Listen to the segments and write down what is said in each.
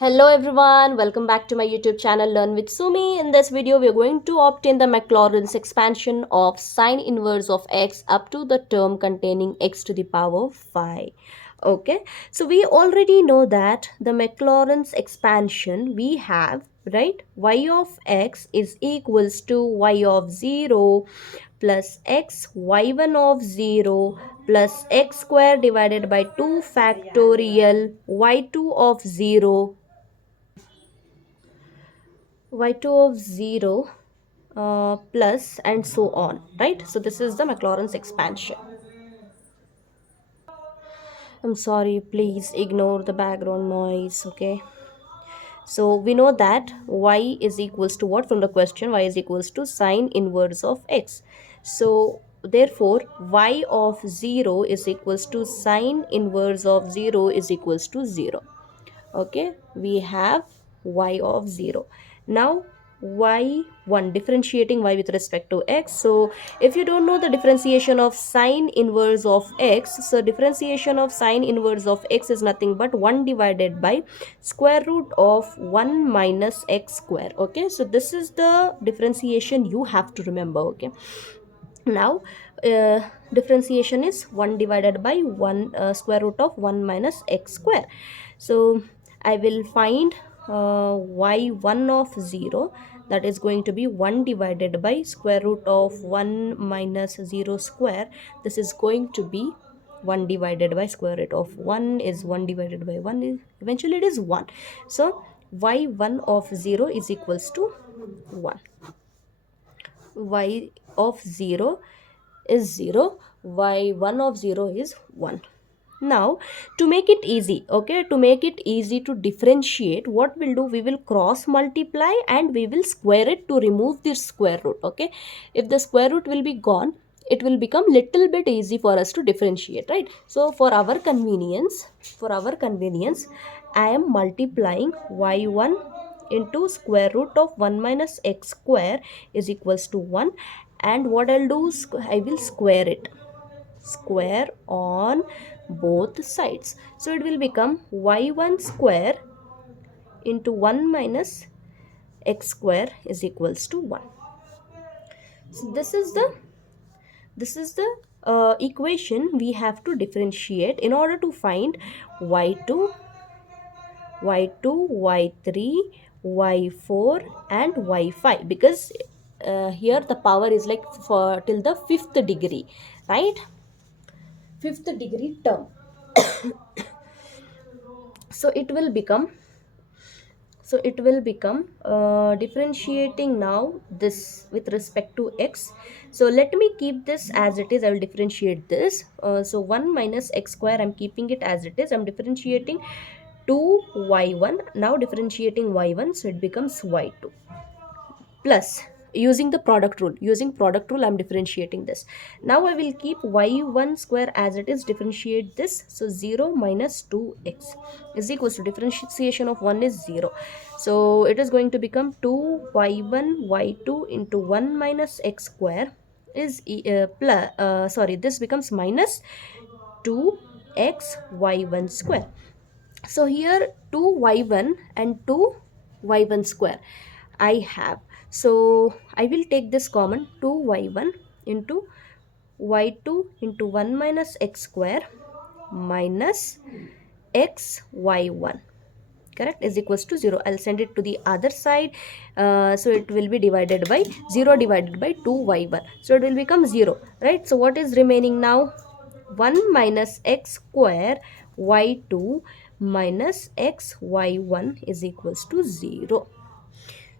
Hello everyone, welcome back to my YouTube channel Learn with Sumi. In this video, we are going to obtain the Maclaurin's expansion of sine inverse of x up to the term containing x to the power 5. Okay, so we already know that the Maclaurin's expansion we have, right? Y of x is equals to y of 0 plus x y1 of 0 plus x square divided by 2 factorial y2 of 0 y2 of 0 plus and so on, right? So this is the Maclaurin's expansion. I'm sorry, please ignore the background noise. Okay, so we know that y is equals to what from the question? Y is equals to sine inverse of x. So therefore y of 0 is equals to sine inverse of 0 is equals to 0. Okay, we have y of 0. Now y1, differentiating y with respect to x. So if you don't know the differentiation of sine inverse of x, so differentiation of sine inverse of x is nothing but 1 divided by square root of 1 minus x square. Okay, so this is the differentiation you have to remember. Okay, now differentiation is 1 divided by 1 square root of 1 minus x square. So I will find y1 of 0, that is going to be 1 divided by square root of 1 minus 0 square. This is going to be 1 divided by square root of 1 is 1 divided by 1 is eventually it is 1. So y1 of 0 is equals to 1. Y of 0 is 0, y1 of 0 is 1. Now to make it easy, okay, to make it easy to differentiate, what we'll do, we will cross multiply and we will square it to remove this square root. Okay, if the square root will be gone, it will become little bit easy for us to differentiate, right? So for our convenience, I am multiplying y1 into square root of 1 minus x square is equals to 1, and what I'll do is I will square on both sides. So it will become y1 square into 1 minus x square is equals to 1. So this is the equation we have to differentiate in order to find y2, y3, y4 and y5, because here the power is like for till the fifth degree, right? Fifth degree term. So it will become, differentiating now this with respect to x. So let me keep this as it is. I will differentiate this. So 1 minus x square, I'm keeping it as it is. I'm differentiating 2y1. Now differentiating y1, so it becomes y2 plus using the product rule I'm differentiating this. Now I will keep y1 square as it is, differentiate this. So 0 minus 2x is equals to, differentiation of 1 is 0, so it is going to become 2y1 y2 into 1 minus x square is this becomes minus 2x y1 square. So here 2y1 and 2y1 square I have. So I will take this common, 2y1 into y2 into 1 minus x square minus x y1, correct, is equals to 0. I'll send it to the other side. So it will be divided by 0 divided by 2y1, so it will become 0, right? So what is remaining now? 1 minus x square y2 minus x y1 is equals to 0.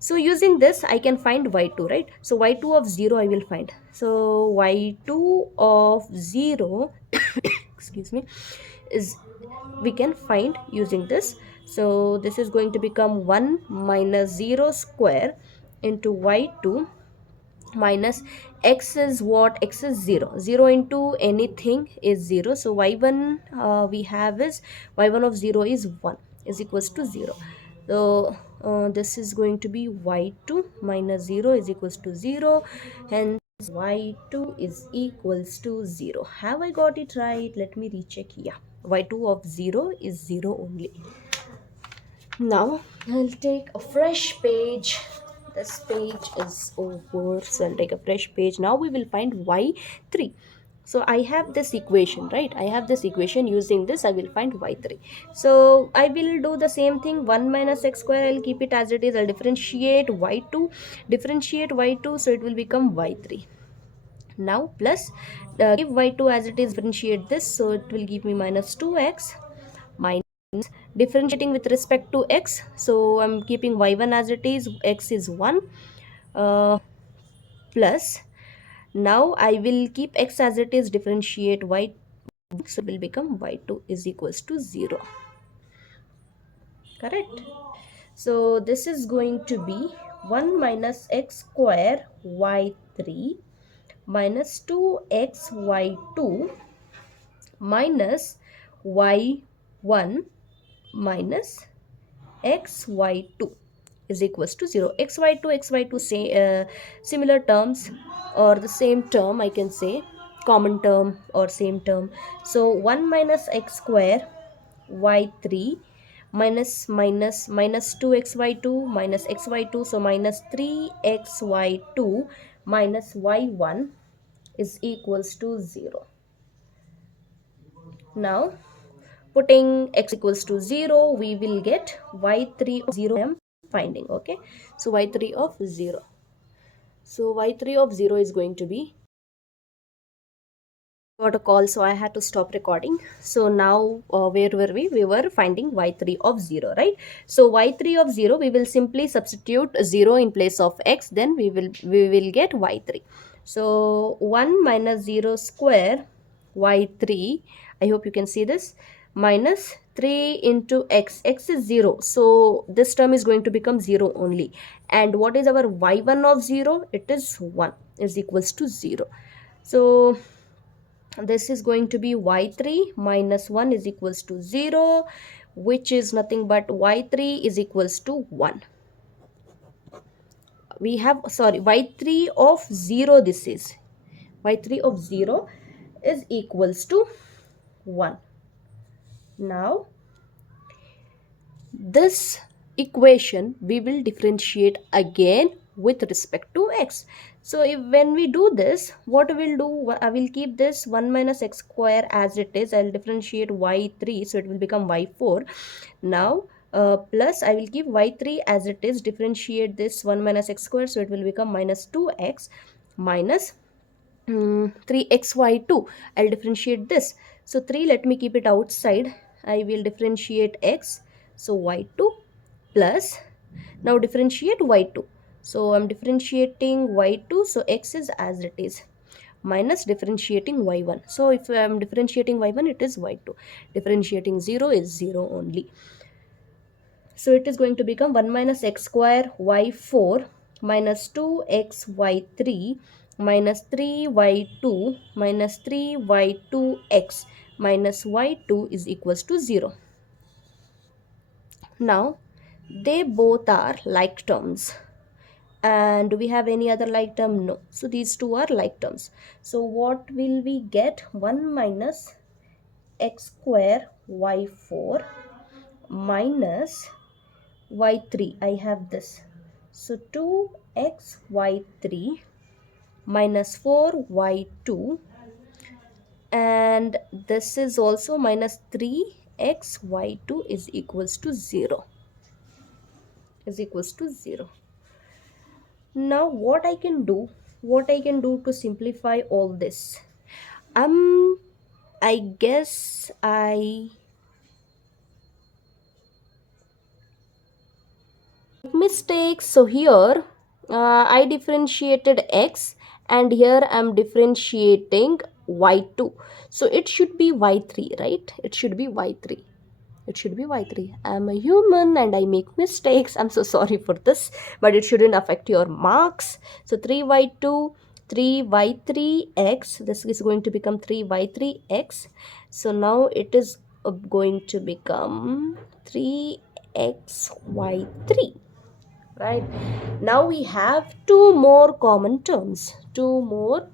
So using this I can find y2, right? So y2 of 0 I will find. So y2 of 0 excuse me, is we can find using this. So this is going to become 1 minus 0 square into y2 minus x is what? X is 0. 0 into anything is 0. So y1 we have is y1 of 0 is 1 is equals to 0. So this is going to be y2 minus 0 is equals to 0, hence y2 is equals to 0. Have I got it right? Let me recheck here. Y2 of 0 is 0 only. Now I'll take a fresh page. This page is over, so I'll take a fresh page. Now we will find y3. So I have this equation, right? I have this equation. Using this I will find y3. So I will do the same thing. 1 minus x square, I'll keep it as it is. I'll differentiate y2, so it will become y3. Now plus give y2 as it is, differentiate this, so it will give me minus 2x minus, differentiating with respect to x, so I'm keeping y1 as it is, x is 1, plus now I will keep x as it is, differentiate y, so it will become y2 is equals to 0. Correct. So this is going to be 1 minus x square y3 minus 2x y2 minus y1 minus xy2 is equals to 0. xy2 say similar terms, or the same term, I can say common term or same term. So 1 minus x square y3 minus 2xy2 minus xy2, so minus 3xy2 minus y1 is equals to 0. Now putting x equals to 0, we will get y3 of 0 I am finding. Okay, so y3 of 0, so y3 of 0 is going to be, got a call, so I had to stop recording. So now where were we were finding y3 of 0, right? So y3 of 0, we will simply substitute 0 in place of x, then we will get y3. So 1 minus 0 square y3, I hope you can see this, minus 3 into x is 0, so this term is going to become 0 only. And what is our y1 of 0? It is 1 is equals to 0. So this is going to be y3 minus 1 is equals to 0, which is nothing but y3 is equals to 1. We have, sorry, y3 of 0, this is y3 of 0 is equals to 1. Now this equation we will differentiate again with respect to x. So if when we do this, what we'll do, I will keep this 1 minus x square as it is, I'll differentiate y3, so it will become y4. Now plus I will keep y3 as it is, differentiate this 1 minus x square, so it will become minus 2x minus 3xy2, I'll differentiate this, so 3, let me keep it outside, I will differentiate x, so y2 plus, now differentiate y2, so I'm differentiating y2, so x is as it is, minus differentiating y1, so if I'm differentiating y1, it is y2, differentiating 0 is 0 only. So it is going to become 1 minus x square y4 minus 2xy3 minus 3y2 minus 3y2x minus y2 is equals to 0. Now they both are like terms. And do we have any other like term? No. So these two are like terms. So what will we get? 1 minus x square y4 minus y3, I have this, so 2xy3 minus 4y2, and this is also minus 3xy2 is equals to 0, is equals to 0. Now what I can do, to simplify all this, I guess I mistakes. So here I differentiated x, and here I'm differentiating y2, so it should be y3, right? It should be y3, it should be y3. I'm a human and I make mistakes, I'm so sorry for this, but it shouldn't affect your marks. So 3y2, 3y3x, this is going to become 3y3x, so now it is going to become 3xy3. Right, now we have two more common terms, so what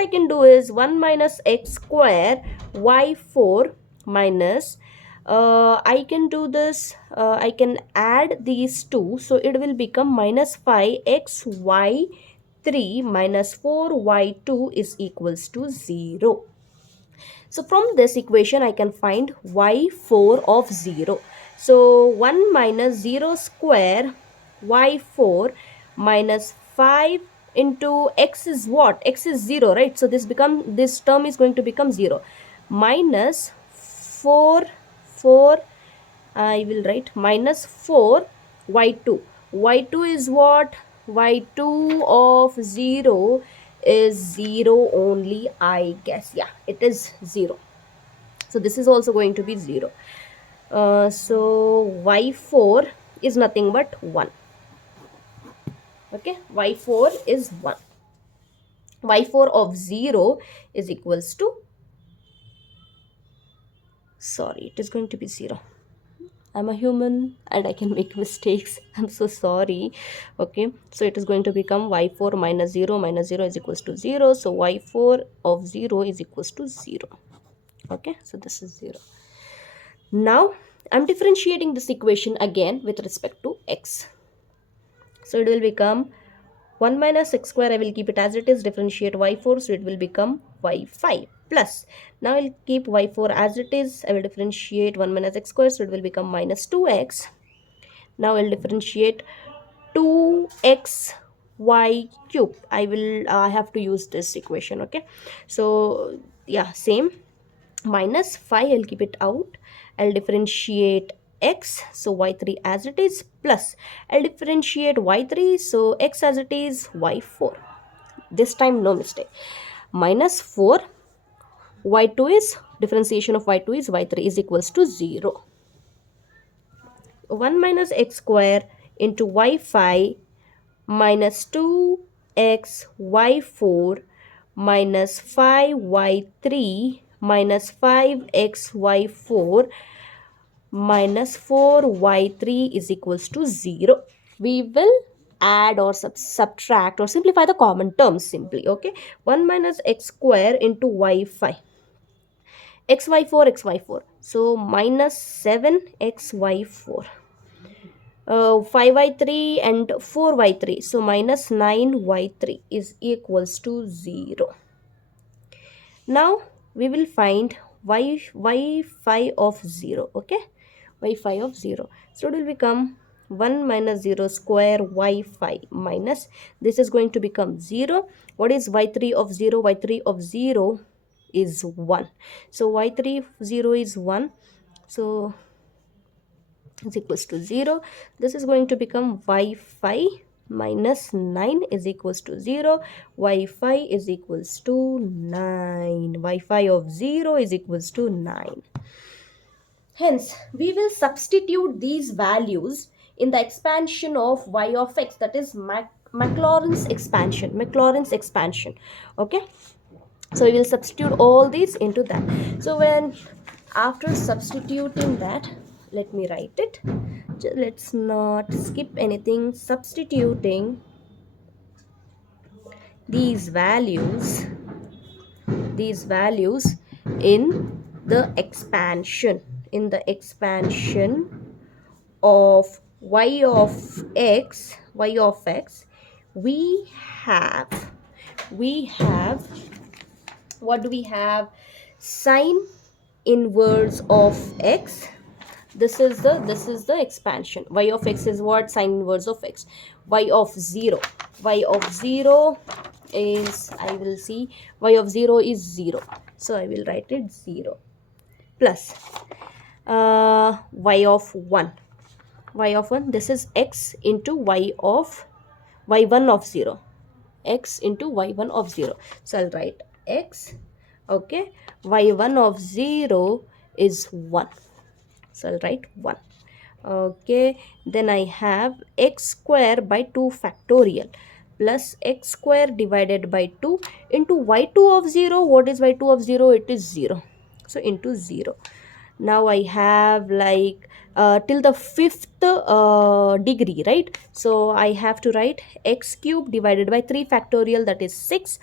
I can do is 1 minus x square y4 minus I can do this, I can add these two, so it will become minus 5xy3 minus 4y2 is equals to 0. So from this equation I can find y4 of 0. So 1 minus 0 square y4 minus 5 into x is what? X is 0, right? So this term is going to become 0. Minus 4 I will write minus 4 y2. Y2 is what? Y2 of 0 is 0 only, I guess. Yeah, it is 0. So this is also going to be 0. So y4 is nothing but 1. Okay, y4 is 1. Y4 of 0 is equals to, sorry, it is going to be 0. I'm a human and I can make mistakes. I'm so sorry. Okay, so it is going to become y4 minus 0 is equals to 0. So y4 of 0 is equals to 0. Okay, so this is 0. Now I'm differentiating this equation again with respect to x. So it will become 1 minus x square. I will keep it as it is, differentiate y4, so it will become y5 plus. Now I'll keep y4 as it is. I will differentiate 1 minus x square, so it will become minus 2x. Now I'll differentiate 2x y cube. I have to use this equation. Okay, so yeah, same, minus 5, I'll keep it out. I'll differentiate x, so y3 as it is, plus I'll differentiate y3, so x as it is, y4. This time no mistake. Minus 4, y2 is, differentiation of y2 is y3 is equals to 0. 1 minus x square into y5 minus 2x y4 minus 5y3 minus 5xy4 minus 4y3 is equals to 0. We will add or subtract or simplify the common terms simply. Okay, 1 minus x square into y5, xy4, so minus 7xy4, 5y3 and 4y3, so minus 9y3 is equals to 0. Now we will find y5 of 0. Okay, y5 of 0, so it will become 1 minus 0 square y5 minus, this is going to become 0. What is y3 of 0? Y3 of 0 is 1, so y3 of 0 is 1, so is equals to 0. This is going to become y5 minus 9 is equals to 0. y5 is equals to 9. y5 of 0 is equals to 9. Hence, we will substitute these values in the expansion of y of x, that is Maclaurin's expansion. Maclaurin's expansion. Okay, so we will substitute all these into that. So when after substituting that, let me write it. Let's not skip anything. Substituting these values in the expansion of y of x, we have what do we have? Sine inverse of x. This is the expansion. Y of x is what? Sine inverse of x. Y of 0 is, I will see, y of 0 is 0, so I will write it 0, plus y of 1, this is x into y1 of 0, x into y1 of 0, so I'll write x. Okay, y1 of 0 is 1, so I'll write 1. Okay, then I have x square by 2 factorial plus x square divided by 2 into y2 of 0. What is y2 of 0? It is 0, so into 0. Now I have like till the 5th degree, right? So I have to write x cube divided by 3 factorial, that is 6,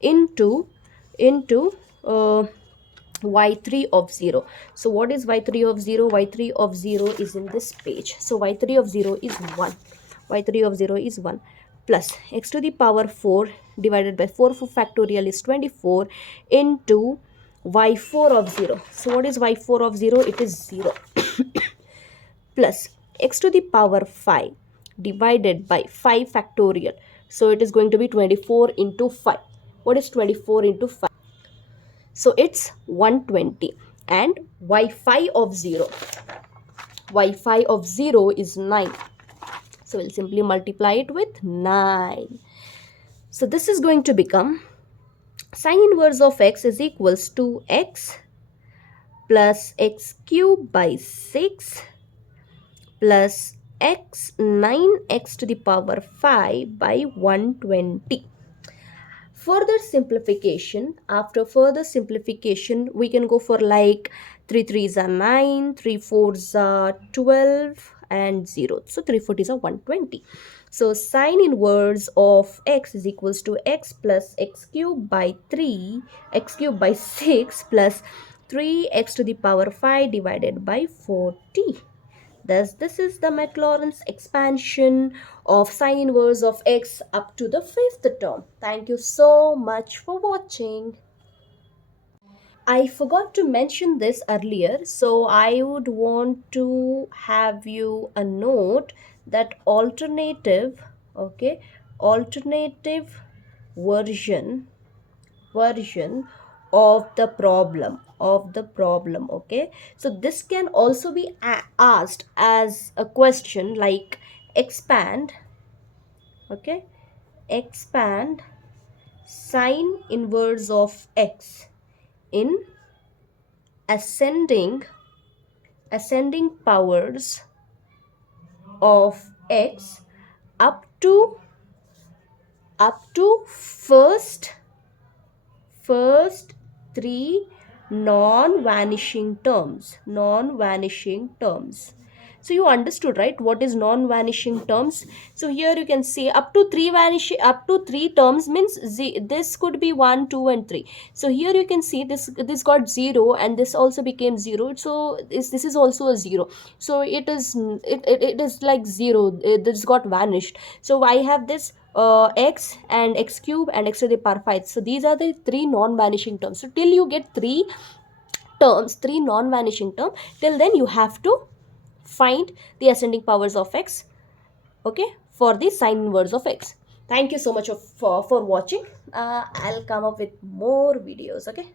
into y3 of 0. So what is y3 of 0? y3 of 0 is in this page. So y3 of 0 is 1. y3 of 0 is 1 plus x to the power 4 divided by 4 factorial is 24 into y4 of 0. So what is y4 of 0? It is 0 plus x to the power 5 divided by 5 factorial. So it is going to be 24 into 5. What is 24 into 5? So it's 120. And y5 of 0, y5 of 0 is 9. So we'll simply multiply it with 9. So this is going to become sine inverse of x is equals to x plus x cube by 6 plus x 9x to the power 5 by 120. Further simplification, after further simplification, we can go for like 3 3s are 9, 3 4s are 12 and 0. So 3 40s are 120. So sine inverse of x is equals to x plus x cube by 3, x cube by 6 plus 3x to the power 5 divided by 40. Thus, this is the Maclaurin's expansion of sine inverse of x up to the fifth term. Thank you so much for watching. I forgot to mention this earlier, so I would want to have you a note that alternative version of the problem. Okay, so this can also be asked as a question like expand. Okay, expand sine inverse of x in ascending powers of x up to first three non-vanishing terms. So you understood, right, what is non-vanishing terms? So here you can say up to three terms means this could be 1 2 and 3. So here you can see this got 0 and this also became 0. So this is also a 0. So it is like 0. This got vanished. So I have this x and x cube and x to the power 5. So these are the three non-vanishing terms. So till you get three non-vanishing term, till then you have to find the ascending powers of x, okay, for the sine inverse of x. Thank you so much for watching. I'll come up with more videos. Okay.